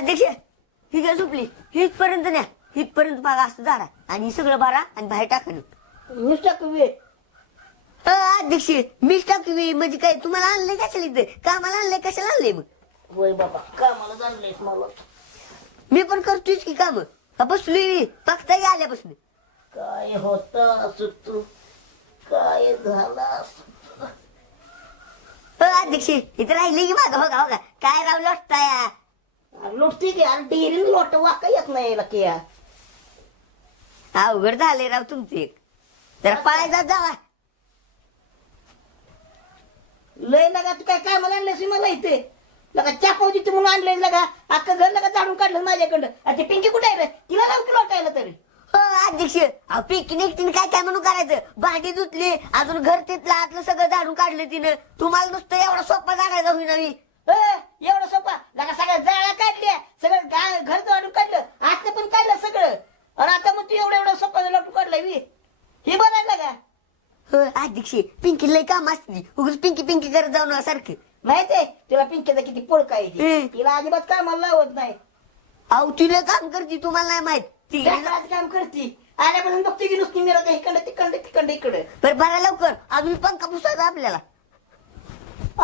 अध्यक्ष ही काय झोपली हितपर्यंत न्या हितपर्यंत बघा असं झाडा आणि हे सगळं भरा आणि बाहेर टाकलं मीच टाकू अध्यक्ष मीच टाकवी म्हणजे काय तुम्हाला आणलंय कशाला इथे कामाला आणलंय कशाला आणलंय मग होय बाबा कामाला जाणलंयस मला मी पण करतोयच की काम बसलोय बघताय आल्यापासून काय होता तू काय झाला अध्यक्ष इथे राहिले की माझं बघा बघा काय राव लोटताय लुटती की आणि डेअरी लोट वाका येत नाही लकिया अवघड झाले राव तुमचे जरा पळायचा जावा लय लगा तू काय काय मला आणलंस मला इथे लगा चापाव तिथे म्हणून आणलंय लगा अख्खं घर लगा जाडून काढलं माझ्याकडं आणि ते पिंकी कुठे आहे रे तिला लाव की लोटायला तरी अध्यक्ष पिकनिक काय काय म्हणून करायचं भांडी धुतली अजून घर तिथलं आतलं सगळं झाडून काढलं तिनं तुम्हाला नुसतं एवढा सोपा जागायचा होईना मी एवढं सोपा लगा सगळ्या जाळ्या काढल्या सगळं घर जाडून काढलं आतलं पण काढलं सगळं आणि आता मग तू एवढं सोपा लोटून काढलाय मी हे बनायला का अध्यक्ष पिंकी लय काम असते उगाच पिंकी पिंकी करत जाऊन सारखं माहितीये तिला पिंकीचा किती पोळका आहे तिला अजिबात कामाला लावत नाही अहो तिला काम करते तुम्हाला नाही माहित ती घरात काम करते आल्यापासून बघते की नुसती मिरत इकडे इकडे बरं बरा लवकर अजून पंखा पुसायचा आपल्याला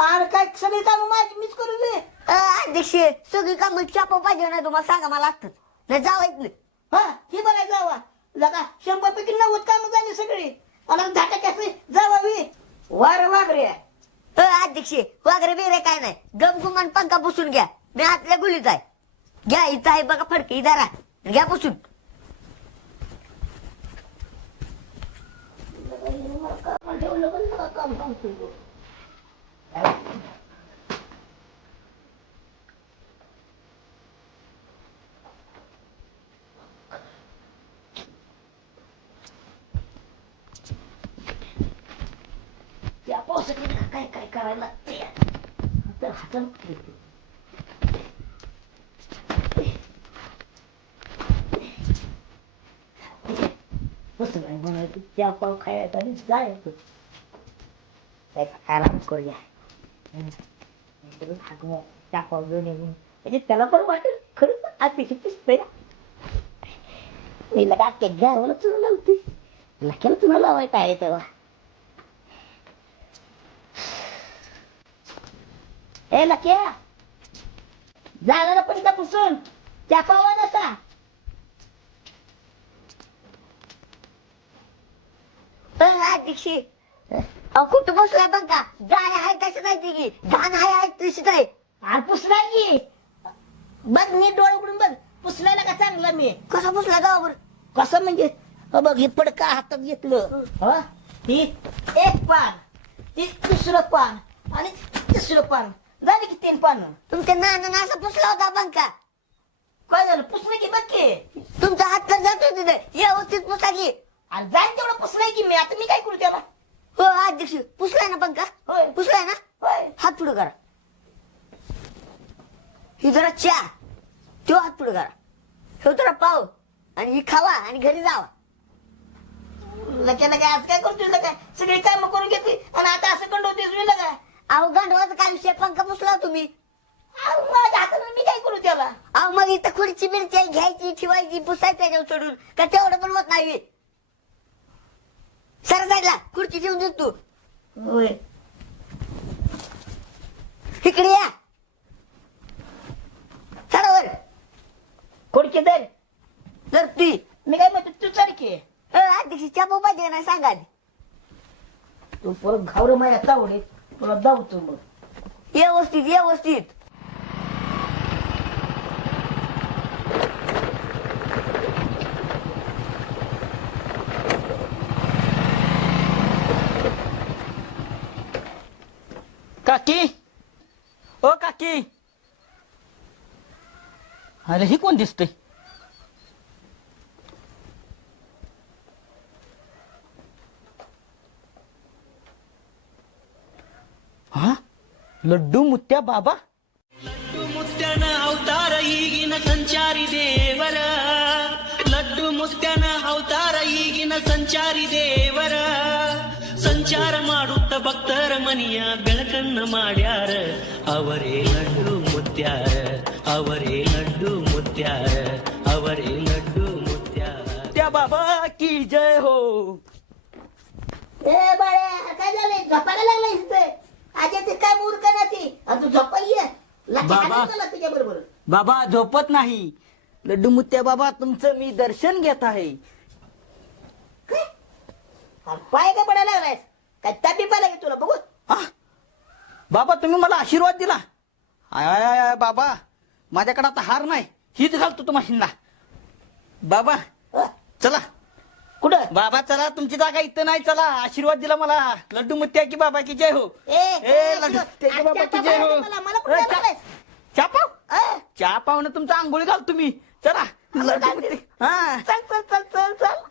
आणि काय सगळी काम माझी मीच करू दे अध्यक्ष सगळी काम चापा पाहिजे नाही तुम्हाला सांगा मला लागतं नाही जावायच नाही हा ही बरं जावा लगा 100 पैकी 90 काम झाली सगळी आणि धाटा कसे जावा मी वाघरे अध्यक्ष वगैरे बिरे काय नाही गमगुमान पंखा पुसून घ्या मी आतल्या गुलीत आहे घ्या इथं आहे बघा फडके इधारा घ्या पुसून त्या पावसाकडे काय काय करायला लागते तर हातात बसलं म्हणायचं त्या पाव खायचा आणि जायचं आराम करूया त्या पाव घेऊन येऊन म्हणजे त्याला पण वाटेल खरंच अतिशय पिसतंय मी लगा घ्यावं तुला लावते लक्याला तुला लावाय काय तेव्हा ए लक्या झालं पण का पुसून त्या पावा नसा अध्यक्ष अहो कुठं बसलाय बघा जाण्या आहे तसं नाही की घाण आहे तशीच आहे आणि पुसला की बघ नीट डोळे उघडून बघ पुसलायला का चांगला मी कसा बसला गावावर कसं म्हणजे बघ हे पडका हातात घेतलं ही एक पान ती दुसरं पान आणि तिसरं पान झाली की 3 पानं तुमच्या नाना असा पुसला होता बंका काय झालं पुसलं की बघ की तुमचा हात तर जातोय तिथे व्यवस्थित पुसा की आणि जाईल तेवढं पुसलंय की मी आता मी काय करू त्याला हो अध्यक्ष पुसलाय ना पंखा होय पुसलाय ना होय हात पुढे करा ही जरा चहा तो हात पुढे करा हे जरा पाव आणि ही खावा आणि घरी जावा लग्याला काय आज काय करतोय काय सगळी कामं करून घेतली आणि आता असं कंडवतेस मी लगा अहो गांडवाचा काय विषय पंखा पुसला तुम्ही माझ्या हातानं मी काय करू त्याला अहो मग इथं खुर्ची बिरची घ्यायची ठेवायची पुसायची त्याच्यावर चढून का तेवढं पण होत नाही सर साईडला खुर्ची ठेवून देत तू होय इकडे या सरोवर खोडके दर जर ती मी काय म्हणतो तू सारखी अध्यक्ष चापा पाहिजे नाही सांगा आधी. तू परत घावर माझ्या चावडे तुला धावतो मग व्यवस्थित व्यवस्थित काकी ओ काकी अरे ही कोण दिसतंय हा लड्डू मुत्या बाबा लड्डू मुत्यानं अवतार ಈಗಿನ ಸಂಚಾರಿ ದೇವರ ಲಡ್ಡು ಮುತ್ಯನ ಅವತಾರ ಈಗಿನ ಸಂಚಾರಿ ದೇವರ ಸಂಚಾರ ಮಾಡುತ್ತ ಭಕ್ತರ ಮನಿಯ ಬೆಳಕನ್ನ ಮಾಡ್ಯಾರ ಅವರೇ ಲಡ್ಡು ಮುತ್ಯಾರ आवरे लड्डू मुत्यार, आवरे लड्डू मुत्यार. त्या बाबा की जय हो. ए बाळ्या काय झालंय झोपायला लागलाय इथे आजी ते काय मूर्ख ना ती आणि तू झोपाय बाबा. तुझ्या बरोबर बाबा झोपत नाही. लड्डू मुत्या बाबा तुमचं मी दर्शन घेत आहे. पाय काय पडायला लागलायस काय तापी पाहिला की तुला बघू हा? बाबा तुम्ही मला आशीर्वाद दिला. आय आय आय आय बाबा माझ्याकडे आता हार नाही. हीच घालतो तुम्हाला. बाबा चला. कुठं बाबा चला तुमची जागा इथं नाही. चला आशीर्वाद दिला मला. लड्डू मुत्या की बाबा की जय हो. लड्डू मुत्या की बाबा की जय हो. चहा पाव. चहा पावनं तुमचा आंघोळी घाल तुम्ही. चला लड्डू मुत्या. हा चल चल चल चल चल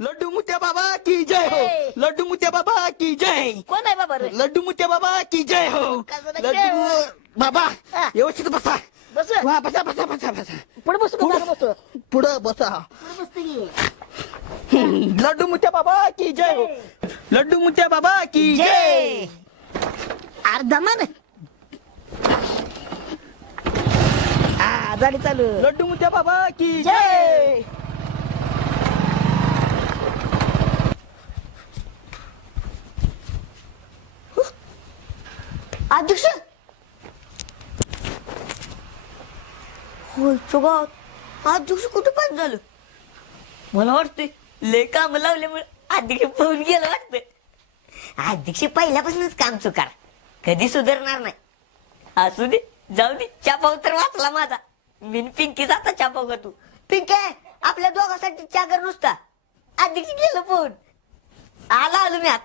लड्डू मुत्या बाबा की जय हो. लड्डू मुत्या बाबा की जय. कोण आहे बाबा रे लड्डू मुत्या बाबा की जय हो. कसं नाही जय हो? लड्डू बाबा व्यवस्थित बसा. बस हा, बसा बसा बसा बसा. पुढे बसू का मागं बसू पुढं बसा. पुढे बसते की लड्डू मुत्या बाबा की जय हो. लड्डू मुत्या बाबा की जय. अर्धा मान हा झाली चालू लड्डू मुत्या बाबा की जय. अध्यक्ष होय चुगात अध्यक्ष कुठं पण झालं. मला वाटतंय लय काम लावल्यामुळे अध्यक्ष पळून गेलं वाटतं. अध्यक्ष पहिल्यापासूनच काम चुकार कधी सुधारणार नाही. असू दे जाऊ दे. चापाव तर वाचला माझा. मी पिंकी जाता चापाव का तू. पिंके आपल्या दोघांसाठी चहा कर नुसता. अध्यक्ष गेलं पण आलो मी आत.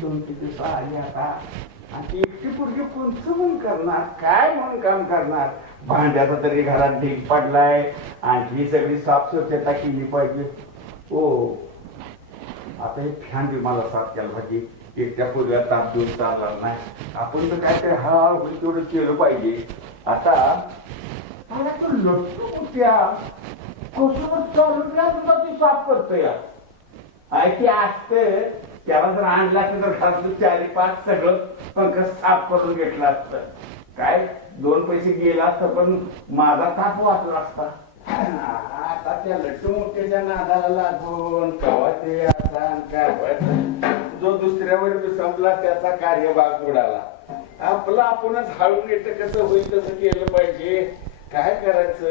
दोन दिवस आली आता आणि एकटी पोरगी कोणतं म्हणून करणार काय म्हणून काम करणार. भांड्याचा तरी घरात ढीग पडलाय आणि ही सगळी साफसफाई केली पाहिजे. हो आता हे फॅन बी मला साफ केला पाहिजे. एकट्या पूर्व्या ताप देऊन चालणार नाही. आपण तर काय हा होईल तेवढं केलं पाहिजे. आता मला तो लट्टू कुठ्या कसं चालून सुद्धा ती साफ करतोय. ते असतं त्याला जर आणला तर घरातलं 4-5 सगळं पंख साफ करून घेतलं असतं. काय 2 पैसे गेला असतं पण माझा ताप वाचला असता. आता त्या लट्टू मुक्याच्या नादाला लागून कवा ते आता काय जो दुसऱ्यावर संपला त्याचा कार्यभाग उडाला. आपलं आपणच हळून येतं कसं होईल तसं केलं पाहिजे. काय करायचं.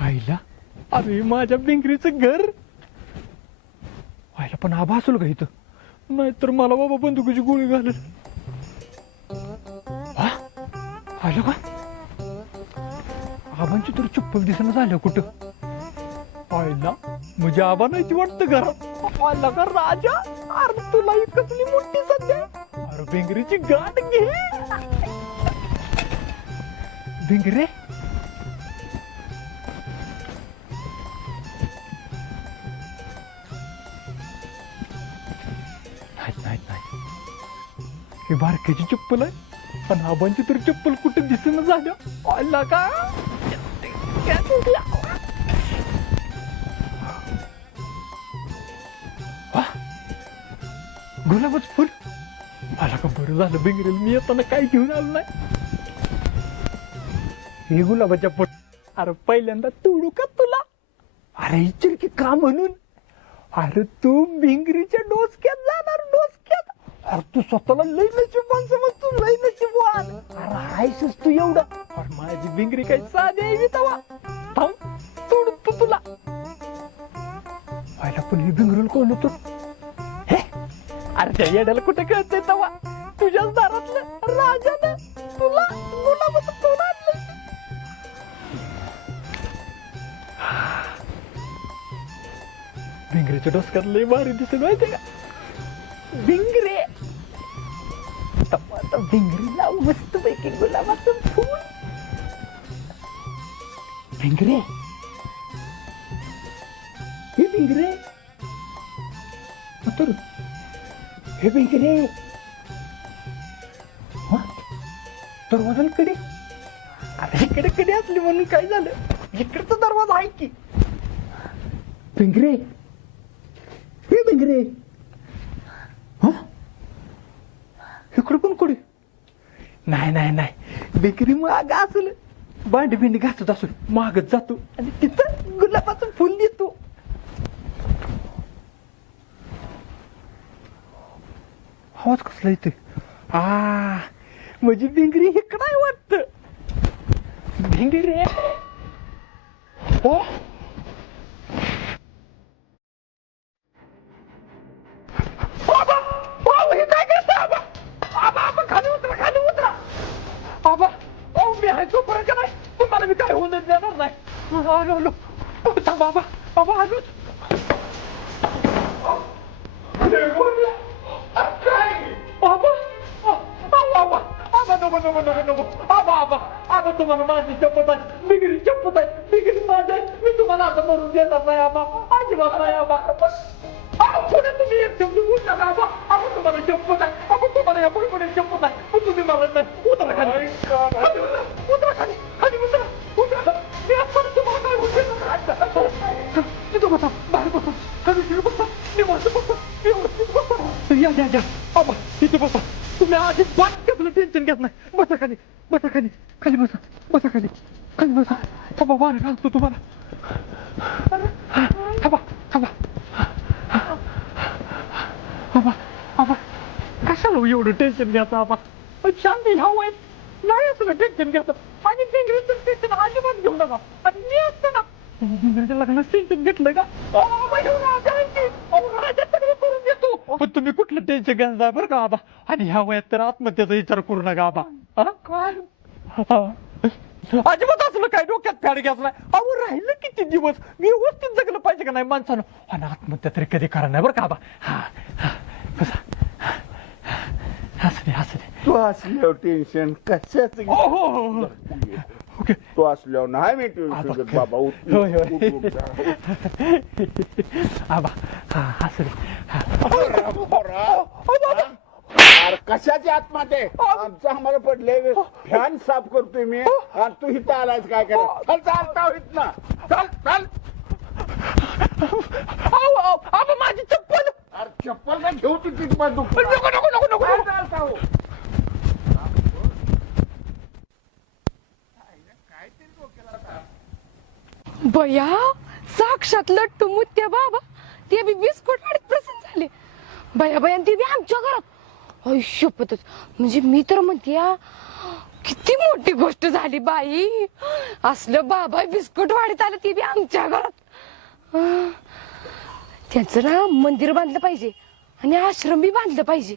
आईला अरे माझ्या बिंगरीचं घर व्हायला पण आभा असेल का इथं. नाहीतर मला बाबा बंदुकीची गोळी घालेल. आलं का आबांची तर चप्पल दिसणं झालं कुठं. आईला म्हणजे आबा नाही वाटतं घरात. आला का राजा. अरे तुला ही कसली मोठी सध्या. अरे बिंगरीची गाठ घे बिंगरे. हे बारक्याची चप्पल आहे आणि आबांची तर चप्पल कुठे दिसेना झाल्या. आला का गुलाबच फुल. मला का बरं झालं बिंगरेल मी येताना काय घेऊन आलो नाही. हे गुलाबाच्या पोट. अरे पहिल्यांदा तोडू का तुला. अरे इच्छिल की का म्हणून. अरे तू बिंगरीच्या डोसक्यात जाणार डोसक्यात. अरे तू स्वतःला लई नशीबवान समजतो. लई नशीबवान. अरे हायसच तू एवढा. अरे माझी बिंगरी काही साधी आहे तवा. थांब तोडतो तुला. व्हायला पण हे बिंगरीला कोण होतं. हे अरे त्या येड्याला कुठे कळतंय तवा. तुझ्याच दारातलं राजानं तुला गुलाबाचं तोड आणलं. बिंगरीच्या डोसक्यात लई भारी दिसेल माहितीये का. बिंगरे आता बिंगरी लावू मस्त पैकी गुलाबाचं फूल. भिंगरे हे भिंगरे तर हे भिंगरे दरवाजाला कडे अरे इकडे कडे असली म्हणून काय झालं इकडचा दरवाजा आहे की भिंगरे हे भिंगरे इकडे पण कडे नाही नाही नाही बेकरी माग असेल भांडी भिंडी घासत असून मागत जातो आणि तिथं गुलाबाचं फुल देतो आवाज कसला येते म्हणजे भिंगरी इकडं वाटत भिंगरी हो काय करता खाली उतरा खाली उतरा बाबा मी आहे तोपर्यंत नाही तुम्हाला मी काय होऊन देणार नाही आलो बाबा बाबा आलोच आता तुम्हाला माझी चप्पत आहे बिगडी चप्पत आहे बिगडी माझी आहे मी तुम्हाला आता मरून देणार नाही आबा अजिबात नाही आबा पुढे तुम्ही एक शब्द बोलता का आबा आपण तुम्हाला चप्पत आहे आपण तुम्हाला या पुढे चप्पत आहे पण तुम्ही मला नाही उतरा खाली उतरा खाली खाली उतरा उतरा मी आपण तुम्हाला काय बोलते तिथं बसा बाहेर बसा खाली बसा निवांत बसा या आबा तिथे बसा तुम्ही आधी बात कसलं टेन्शन घेत नाही बसा खाली खाली बसा खाली बसा बाबा वार घालतो तुम्हाला थांबा बाबा कशाला एवढं टेन्शन घ्यायचं आबा शांती ह्याव आहेत नाही असं टेन्शन घ्यायचं आणि टेन्शन अजिबात घेऊ नका आणि मी असतं ना लग्नात टेन्शन घेतलं का करून देतो पण तुम्ही कुठलं टेन्शन घ्यायचं बरं का आबा आणि ह्या वयात तर आत्महत्याचा विचार करू नका आबा अजिबात असलं काय डोक्यात फॅड घ्यायचं नाही अहो राहिलं किती दिवस व्यवस्थित जगलं पाहिजे का नाही माणसानं आणि आत्महत्या तरी कधी करा नाही बरं का आबा हसू दे तू असल्यावर टेन्शन कशाच ओके तू असल्यावर नाही मी टेन्शन घेत बाबा आबा हसू अरे कशाची आत्महत्या आमचं आम्हाला पडले फॅन साफ करतोय मी आणि तू इथं आलायस काय करा चालता होत ना चल आबा माझी चप्पल अरे चप्पल काय घेऊ तिथे नको चालता हो बया साक्षात लट्टू मुत्या बाबा ते बी बिस्कुट वाढत प्रसन्न झाले बया ते बी आमच्या घरात शपथच म्हणजे मी तर म्हणते किती मोठी गोष्ट झाली बाई असलं बाबा बिस्कुट वाढीत आलं ते बी आमच्या घरात त्यांचं ना मंदिर बांधलं पाहिजे आणि आश्रम बी बांधलं पाहिजे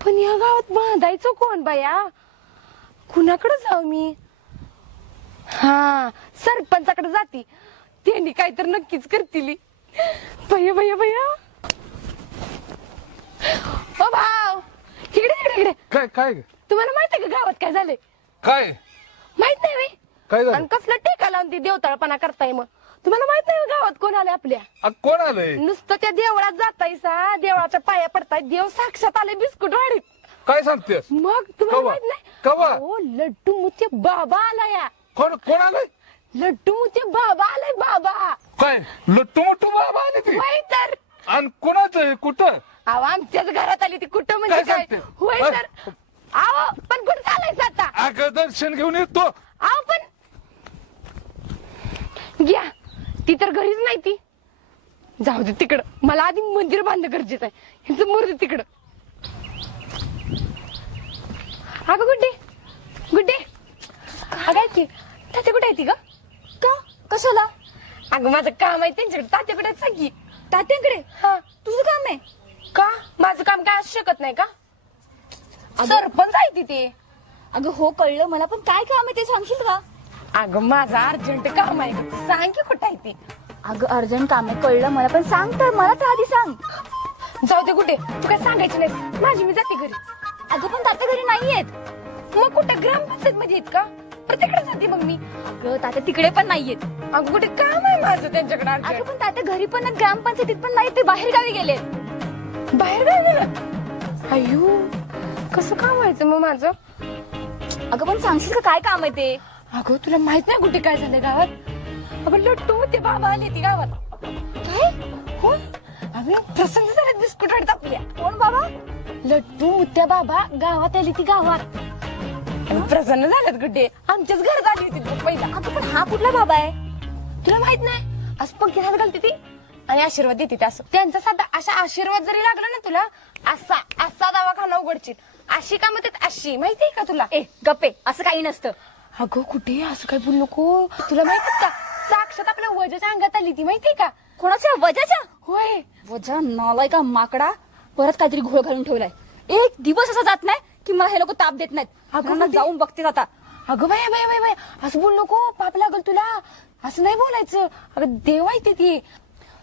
पण या गावात बांधायचं कोण बाया कुणाकडे जाऊ मी सरपंचाकडे जाती त्यांनी काय तर नक्कीच करतील भैया ओ भाव इकडे काय तुम्हाला माहित आहे का गावात काय झालंय काय माहित नाही बाई काय झालं आणि कसलं टेका लावून ती देवताळपणा करताय मग तुम्हाला माहित नाही गावात कोण आले आपल्या कोण आलंय नुसतं त्या देवळात जातायसा देवळाच्या पाया पडताय देव साक्षात आले बिस्कुट वाढीत काय सांगतेस मग तुम्हाला कवा? माहित नाही कवा? हो लड्डू मुते बाबा आला या कोण आलंय लड्डू मुते बाबा आलाय बाबा काय लट्टू मोठू बाबा आले ती होय तर आणि कुणाचं कुठं अहो आमच्याच घरात आली ती कुठं म्हणजे काय काय सांगते? होय तर अहो पण कुठं चालायचं आता अगं दर्शन घेऊन येतो अहो पण घ्या ती तर घरीच नाही ती जाऊ दे तिकडं मला आधी मंदिर बांधणं गरजेचं आहे ह्यांचं मूर्ती तिकडं अगं गुड्डे अगं की तात्या कुठे आहे ती का कशाला अगं माझं काम आहे त्यांच्याकडे तात्याकडे सांगी तात्याकडे हा तुझं काम आहे का माझं काम काय असू शकत नाही का सरपंच आहे तिथे अगं हो कळलं मला पण काय काम आहे ते सांगशील का अगं माझं अर्जंट काम आहे सांग की कुठे आहे ती अगं अर्जंट काम आहे कळलं मला पण सांग तर मला तर आधी सांग जाऊ दे कुठे तू काय सांगायची नाही माझी मी जाते घरी अगं पण तात्या घरी नाहीयेत मग कुठे ग्रामपंचायत मध्ये आहेत का तिकडे जाते मग मी. अगं तात्या तिकडे पण नाहीयेत. अगं कुठे काम आहे माझं त्यांच्याकडे अगं अर्जंट. पण तात्या घरी पण नाहीत, ग्रामपंचायतीत पण नाही, ते बाहेर गावी गेले. बाहेर काय गेलं? अयो कसं काम व्हायचं मग माझं? अगं पण सांगशील का काय काम आहे ते? अगं तुला माहित नाही कुठे काय झालंय गावात? अगं लट्टू ते बाबा आले ती गावात. काय? हो अगं प्रसन्न झाले बिस्कुट वाटत आपल्या. कोण बाबा? लट्टू मुत्या बाबा गावात आली ती गावात. आणि प्रसन्न झाल्यात गुड्डे. आमच्याच घरात आली होती बघ पहिला. अगं पण हा कुठला बाबा आहे? तुला माहित नाही असं पंक्ती हात घालते ती आणि आशीर्वाद देते ते असं. त्यांचा साधा अशा आशीर्वाद जरी लागला ना तुला असा असा दवाखाना उघडशील. अशी का म्हणतात अशी माहितीये का तुला? ए गप्पे, असं काही नसतं. अगं कुठे असं काही बोलू नको. तुला माहितीये का साक्षात आपल्या वजाच्या अंगात आली ती माहितीये का? कोणाच्या? वजाच्या? होय. वजा नालाय का माकडा, परत काहीतरी घोळ घालून ठेवलाय. एक दिवस असा जात नाही की मला हे लोक ताप देत नाहीत. अगं अगं जाऊन बघते आता. अगं बाय बाय बाय बाय असं बोलू नको, पाप लागल तुला. असं नाही बोलायचं. अगं देव आहे ते ती.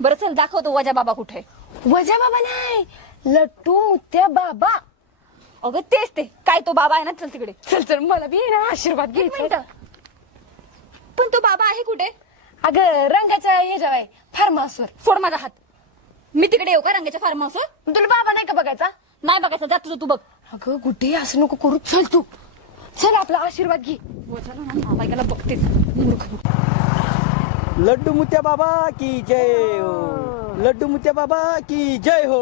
बरं चल दाखवतो वजा बाबा कुठे. वजा बाबा नाही, लट्टू मुत्या बाबा. अगं तेच ते, काय तो बाबा आहे ना, चल तिकडे. चल चल मला बी आहे ना आशीर्वाद घ्यायचा. पण तो बाबा आहे कुठे? अगं रंगाच्या हे जेवाय फार्म हाऊसवर. सोड माझा हात. मी तिकडे येऊ का रंगाच्या फार्म हाऊसवर? तुला बाबा नाही का बघायचा? नाही बघायचं, जा तुझं तू बघ. अगं गुड्डे असं नको करू. चल तू चल आपला आशीर्वाद घे. वजाला ना नालायकाला बघतेच. लड्डू मुत्या बाबा की जय हो. लड्डू मुत्या बाबा की जय हो.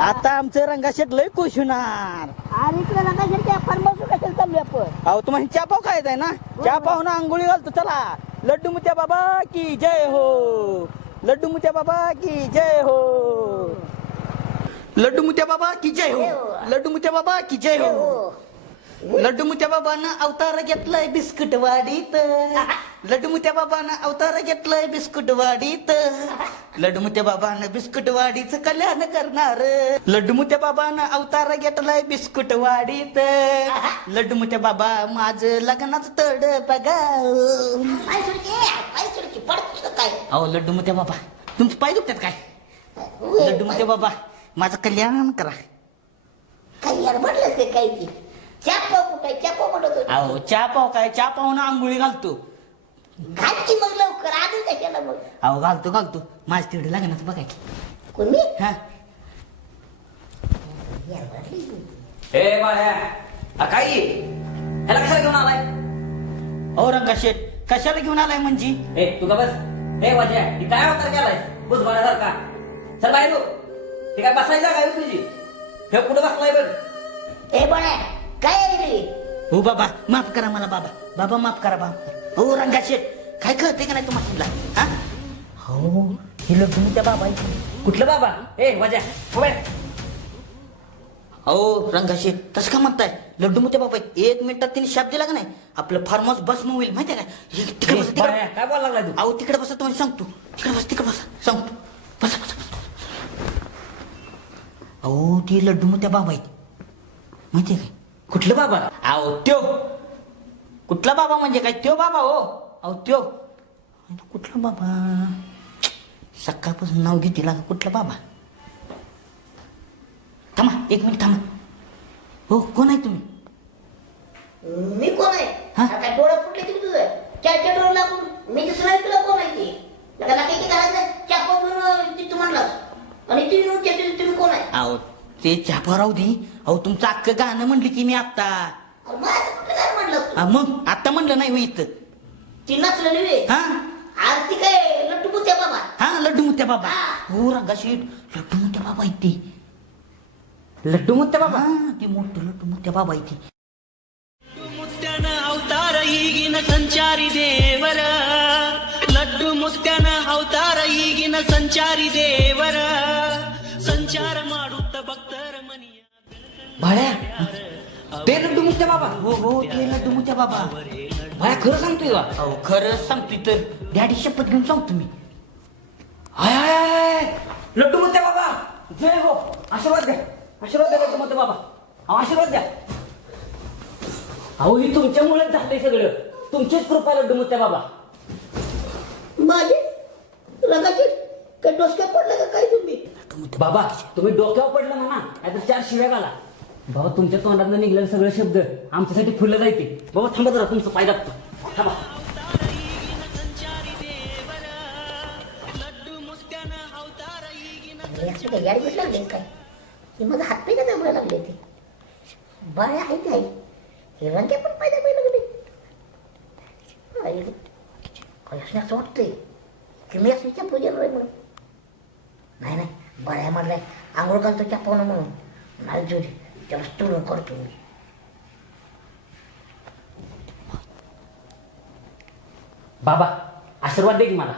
आता आमचं रंगाशेट लय खुश होणार. आणि इकडे रंगाच्या फार्महाऊस कशाला चाललोय आपण? अहो तुम्हाला चहा पाव खायचा आहे ना, चहा पाव ना आंघोळी घालतो. चला लड्डू मुत्या बाबा की जय हो. लड्डू मुत्या बाबा की जय हो. लड्डू मुत्या बाबा की जय हो. लड्डू मुत्या बाबा की जय हो. लड्डू मुत्या बाबानं अवतार घेतलाय बिस्कुट वाडीत. लड्डू मुत्या बाबानं अवतार घेतलाय बिस्कुट वाडीत. लड्डू मुत्या बाबानं बिस्कुट वाडीचं कल्याण करणार. लड्डू मुत्या बाबानं अवतार घेतलाय बिस्कुट वाडीत. लड्डू मुत्या बाबा माझं लग्नाचं तड बघा. काय अहो लड्डू मुत्या बाबा तुमचं पाय दुखतात काय? लड्डू मुत्या बाबा माझं कल्याण करा. काही यार म्हटलं ते काही ती चापाव कुठे चापाव म्हणत होतो. अहो चहा पाव काय, चहा पाव ना आंघोळी घालतो. घाल की मग लवकर आधी कशाला मग? अहो घालतो माझं तेवढं लग्नाचं बघा की. कोणी? हा ए बाळ्या काय ह्याला कशाला घेऊन आलाय? अहो रंगाशेठ कशाला घेऊन आलाय म्हणजे? ए तू का बस. ए वाज्या ही काय अवतार केलाय बुजबाण्यासारखा? चल बाहेर तू. हे काय बसायला काय तुझी? हे कुठं बसलाय बघ. ए बळ्या काय आहे रे? हो बाबा माफ करा मला. बाबा माफ करा बाबा. हो रंगाशेठ काय कळते का नाही तुम्हाला? हा हो हे लग्न त्या बाबा आहे. कुठलं बाबा? ए वाज्या उभे. अहो रंगाशेठ तसं का म्हणताय? लड्डू मोठ्या बाबा 1 मिनिटात तिने शाप दिला का नाही आपलं फार्म हाऊस बस होईल माहितीये का? तिकडे बसा तिकडे. काय बोलायला लागलाय तू? अहो तिकडे बसा तुम्हाला सांगतो. तिकडे बसा सांगतो. बसा. अहो ती लड्डू मोठ्या बाबा आहेत माहितीये काय? कुठलं बाबा? अहो त्यो कुठला बाबा म्हणजे काय? त्यो बाबा हो. अहो त्यो कुठला बाबा? सकाळपासून नाव घेतील का कुठला बाबा? थांबा 1 मिनिट थांबा. हो कोण आहे तुम्ही? मी कोण आहे? हा? काय डोळा फुटले की तुझं? चारच्या डोळा लागून मी दिसणार तुला कोण आहे ते? लगा काही घालायचं चापाव घेऊन तू म्हणलास आणि तुम्ही कोण आहे? अहो ते चापा राहू दे. अहो तुमचं अख्खं गाणं म्हणली की मी आता. अरे माझं कुठं काय म्हणलं? मग आता म्हणलं नाही हो इथं. ती नचलेली रे. हा आरती काय लट्टू बुत्या बाबा? हा लड्डू मुत्या बाबा. हो रंगाशीट लड्डू मुत्या बाबा आहेत ते. लड्डू मुत्या बाबा ते मोठं लड्डू मुत्या बाबा आहेत ते. मुत्यानं अवतार ಈಗಿನ ಸಂಚಾರಿ ದೇವರ ಲಡ್ಡು ಮುತ್ಯನ ಅವತಾರ ಈಗಿನ ಸಂಚಾರಿ ದೇವರ ಸಂಚಾರ ಮಾಡುತ್ತ ಭಕ್ತರ ಮನಿಯ भाड्या ते लड्डू मुत्या बाबा. हो ते लड्डू मुत्या बाबा. भाया खरं सांगतोय का? अहो खरं सांगतोय तर डॅडी शपथ घेऊन सांगतो मी. हाय हाय हाय लड्डू मुत्या बाबा जय हो. आशीर्वाद द्या लड्डू मुत्या बाबा. अहो आशीर्वाद द्या. अहो ही तुमच्यामुळेच झालंय सगळं. तुमचीच कृपा लड्डू मुत्या बाबा. माझे रंगाचे काय डोसक्यात पडलं का काय तुम्ही? बाबा तुम्ही डोक्यावर पडलं म्हणा नाहीतर 4 शिव्या घाला. बाबा तुमच्या तोंडातनं निघलेले सगळे शब्द आमच्यासाठी फुलं जायचे. बाबा थांबा जरा, तुमचं पाय दाबतो. थांबा. गाडी भेट लागले काय की माझा हात पाय का दाबायला लागले ते बाळ आहे ते आहे हे रंगे पण पाय दाबायला लागले काय असं वाटतंय की मी असं चप्पू गेलो म्हणून नाही नाही बऱ्या म्हणलाय आंघोळ घालतो चप्पावनं म्हणून नाही जोडी त्याला तुळून करतो मी. बाबा आशीर्वाद दे की मला.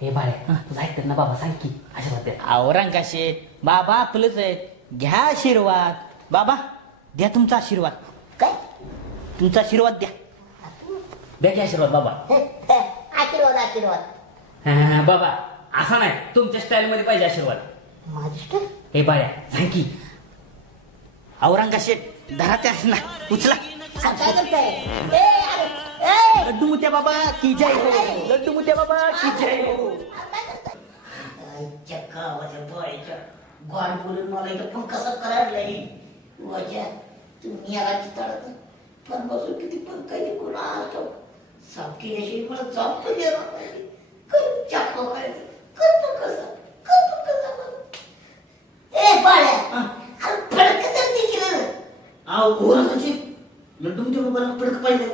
हे बाळ्या तुझं ऐकतात ना बाबा, सांग की आशीर्वाद द्या. औरंगा शेठ बाबा आपलंच आहेत, घ्या आशीर्वाद. बाबा द्या तुमचा आशीर्वाद. काय तुमचा आशीर्वाद द्या. द्या की आशीर्वाद बाबा. आशीर्वाद आशीर्वाद हा, बाबा असा नाही, तुमच्या स्टाईल मध्ये पाहिजे आशीर्वाद. माझी हे बाळ्या सांग की. औरंगा शेठ धरा त्या ना उचला. काय करताय लड्डू मुत्या बाबा की जय हो. लड्डू मुत्या बाबा की जय हो. गॉड बोलून मला इथं पण कसं करायला वजा तुम्ही याला चिताळत पण बसून किती पण काही गुन्हा असतो सापकी याशी मला जॉब पण देणार नाही करून चाकू करायचं करतो कसं ए बाळ्या अरे फडक तर दिसलं आव औरंगाची लड्डू मुत्या बाबाला पडक पाहिजे.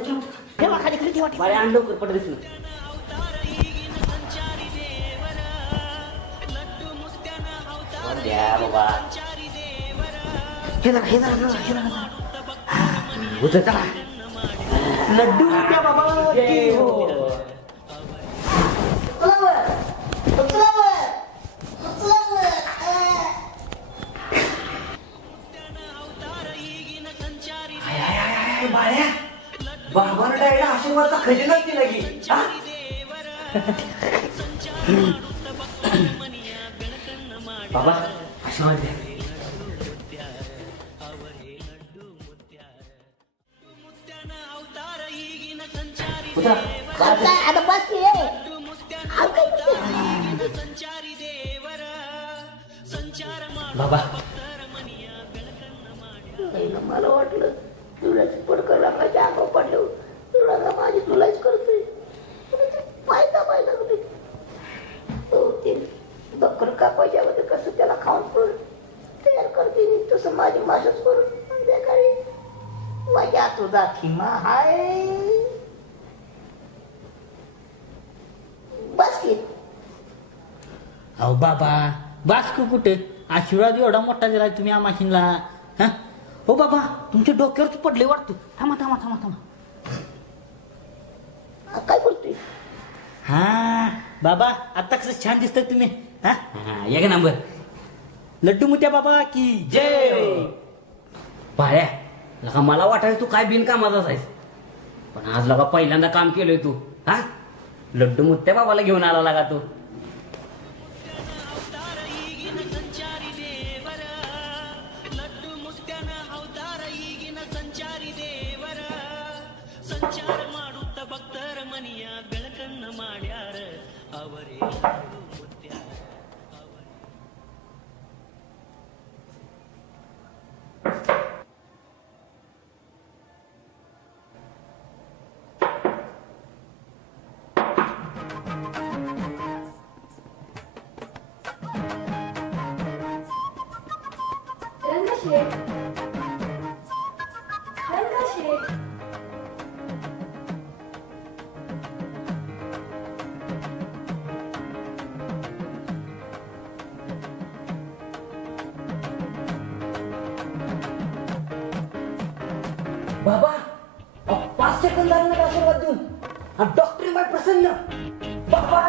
ठेवा खाली खाली ठेवा बाळ्या आण लवकर पट दिसलं. द्या बाबा. हे जरा उचल चला. लड्डू मुत्या बाबा की हो. बाळ्या बाबानं डायरेक्ट आशीर्वादचा खजिनाच दिला की. बाबा आशीर्वाद द्या. उतरा. आता बस की बाबा मला वाटलं तुलाच पडकर रंगाच्या अंगावर पडलं रंगा माझी तुलाच करतोय पायदा पाहिला ते डॉक्टर कापायच्या मध्ये कसं त्याला खाऊन पड तयार करते तसं माझी मासच करून संध्याकाळी माझ्या तुझा खिमा हाय बस की. अहो बाबा बास्क कुठे आशीर्वाद एवढा मोठा दिला तुम्ही आमाशीनला. हा हो बाबा तुमच्या डोक्यावरच पडले वाटतं. थांबा थांबा थांबा थांबा. काय बोलतोय हा बाबा आता कसं छान दिसतंय तुम्ही. हा एक नंबर. लड्डू मुत्या बाबा की जय. बाळ्या लगा मला वाटायचं तू काय बिनकामाचाच आहेस, पण आज लगा पहिल्यांदा काम केलंय तू. हा लड्डू मुत्या बाबाला घेऊन आला लागा तू. ಸಂಚಾರ ಮಾಡುತ್ತ ಭಕ್ತರ ಮನಿಯ ಬೆಳಕನ್ನ ಮಾಡ್ಯಾರ ಅವರೇ ಮುತ್ಯ. बाबा 5 सेकंद झाले ना आशीर्वाद देऊन आणि डॉक्टर बाय प्रसन्न. बाबा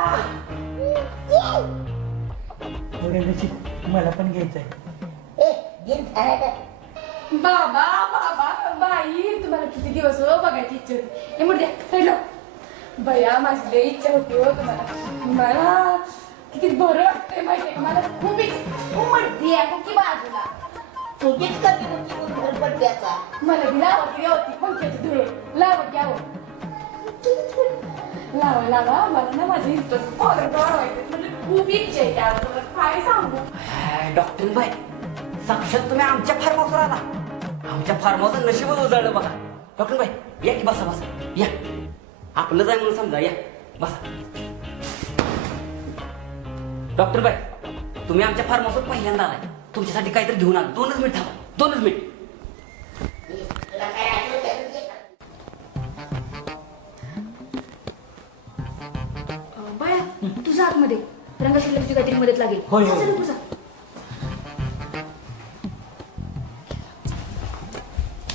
मला पण घ्यायचंय. बाबा बाबा बाई तुम्हाला किती दिवस हो बघायची इच्छा होती. हे मुद्दे हॅलो बया माझी लई इच्छा होती हो तुम्हाला. मला किती बरं वाटतंय माहितीये का. मला खूप उमटती आहे की बाजूला तुझीच कधी तुमची घर पडल्याचा मला बी लावा होती पंख्याची धुळे लावा घ्यावं लावा लावा. मला ना माझी इंटरेस्ट वाढवायचं म्हणजे खूप इच्छा आहे त्यावर काय सांगू. डॉक्टर बाय साक्षात तुम्ही आमच्या फार्म हाऊसवर आला. आमच्या फार्म हाऊसचं नशीबच उजळलं बघा. डॉक्टर बाई या की बसा बसा या. आपलंच आहे म्हणून समजा या बसा. डॉक्टर बाई तुम्ही आमच्या फार्म हाऊसवर पहिल्यांदा आलाय. तुमच्यासाठी काहीतरी घेऊन आलो. 2च मिनिट थांबा. 2च मिनिट. तुला काय आठवत बाळा तुझा आतमध्ये रंगाशीला तुझी काहीतरी मदत लागेल. होय, होय. जा, जा, जा.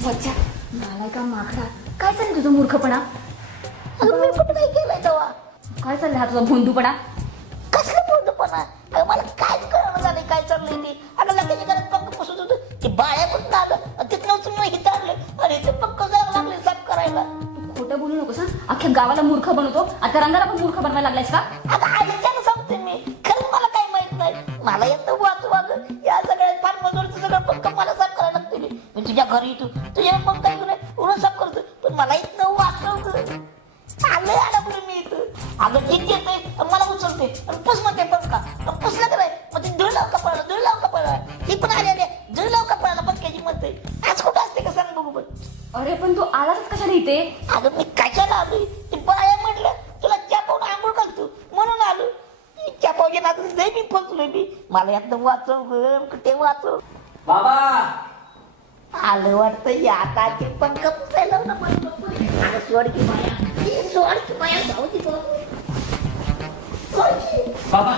वच्छा मला का माकडा काय चाललं तुझं मूर्खपणा? अगं मी कुठं काय केलंय तेव्हा? काय चाललंय हा तुझा भोंदूपणा? कसलं बोलतोपणा? अगं मला काहीच कळलं झालंय काय चाललंय ते. अगं लगेच घरात पक्क पुसत होतं ते बाळ्या कुठं आलं तिथनं उचलून हिथं आणलं आणि ते पक्क जायला लागले साफ करायला. खोटं बोलू नकोस हा. अख्ख्या गावाला मूर्ख बनवतो. आता रंगाला पण मूर्ख बनवायला लागलायस का? आता आईच्यानं सांगते मी खरंच मला काही माहित नाही. मला येतं वाच या सगळ्या फार मजूरचं सगळं पक्क मला साफ करायला लागते. मी तुझ्या घरी येतो तुझ्या मग काय करू उडून साफ करतो पण मला इथं वाचवतं. आलंय आडापुढे मी इथं. अगं ठीक येते मला उचलते पुस म्हणते पंखा पुसलं तर मग ती धुळ लाव कपडाला धुळ लाव कपडाला ही पण आले धुळ लाव कपडाला पंख्याची म्हणते. आज कुठं असते का सांग बघू पण. अरे पण तू आलाच कशाला इथे? अगं मी कशाला आलोय ते बाया म्हटलं तुला ज्या पाहून आंघोळ घालतो म्हणून आलो. त्या पावच्या नातून लय मी फसलोय मी. मला यातनं वाचव ग कुठे वाचव. बाबा आलं वाटतं या काचे पंख पुसायला ना मला. अगं सोड की माया सोड की माया जाऊ दे बघ. सोड की. बाबा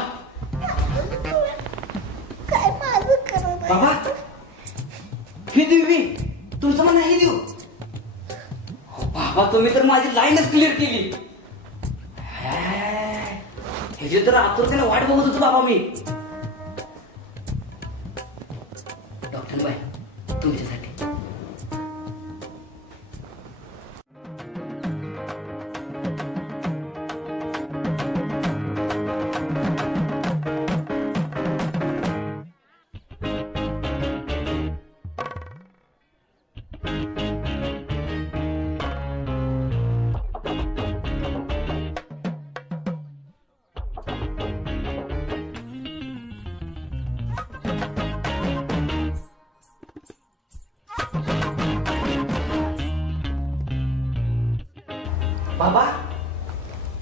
काय माझं करत बाबा ही देऊ मी तुमचं म्हणणं ही देऊ. हो, बाबा तुम्ही तर माझी लाईनच क्लिअर केली. ह्याची तर आतुरतेने वाट बघत होतो बाबा मी. डॉक्टर बाई तुमच्यासाठी बाबा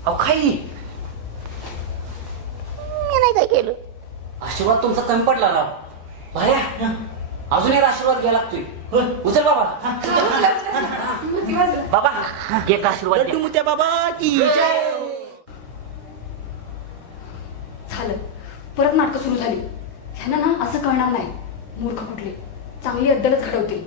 अहो खाई मी नाही काय केलं. आशीर्वाद तुमचा कमी पडला राव. भाया अजून एक आशीर्वाद घ्यायला लागतोय. उचल बाबा. बाबा एक आशीर्वाद लड्डू द्या. मुत्या बाबा की जय. झालं परत नाटकं सुरू झाली. ह्यांना ना असं कळणार नाही. मूर्ख कुठले चांगली अद्दलच घडवतील.